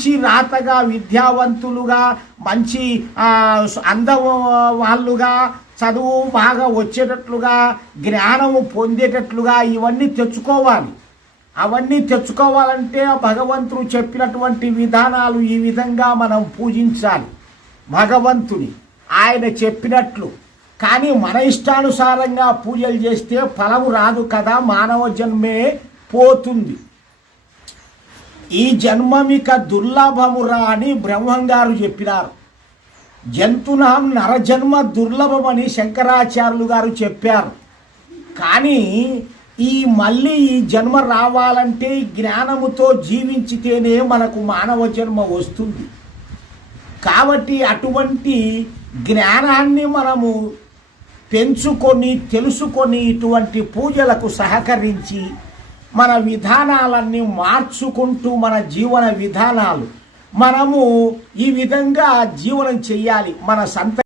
మంచి రాతగా విద్యావంతులుగా మంచి ఆ, అందం వాళ్ళుగా చదువు బాగా వచ్చేటట్లుగా జ్ఞానము పొందేటట్లుగా ఇవన్నీ తెచ్చుకోవాలి. అవన్నీ తెచ్చుకోవాలంటే భగవంతుడు చెప్పినటువంటి విధానాలు ఈ విధంగా మనం పూజించాలి. భగవంతుని ఆయన చెప్పినట్లు. కానీ మన ఇష్టానుసారంగా పూజలు చేస్తే ఫలము రాదు కదా మానవ జన్మే పోతుంది. ఈ జన్మమిక దుర్లభమురా అని బ్రహ్మంగారు చెప్పినారు. జంతునాం నరజన్మ దుర్లభమని శంకరాచార్యులు గారు చెప్పారు. కానీ ఈ మళ్ళీ ఈ జన్మ రావాలంటే జ్ఞానముతో జీవించితేనే మనకు మానవ జన్మ వస్తుంది. కాబట్టి అటువంటి జ్ఞానాన్ని మనము పెంచుకొని తెలుసుకొని ఇటువంటి పూజలకు సహకరించి మన విధానాలన్నీ మార్చుకుంటూ మన జీవన విధానాలు. మనము ఈ విధంగా జీవనం చెయ్యాలి. మన సంత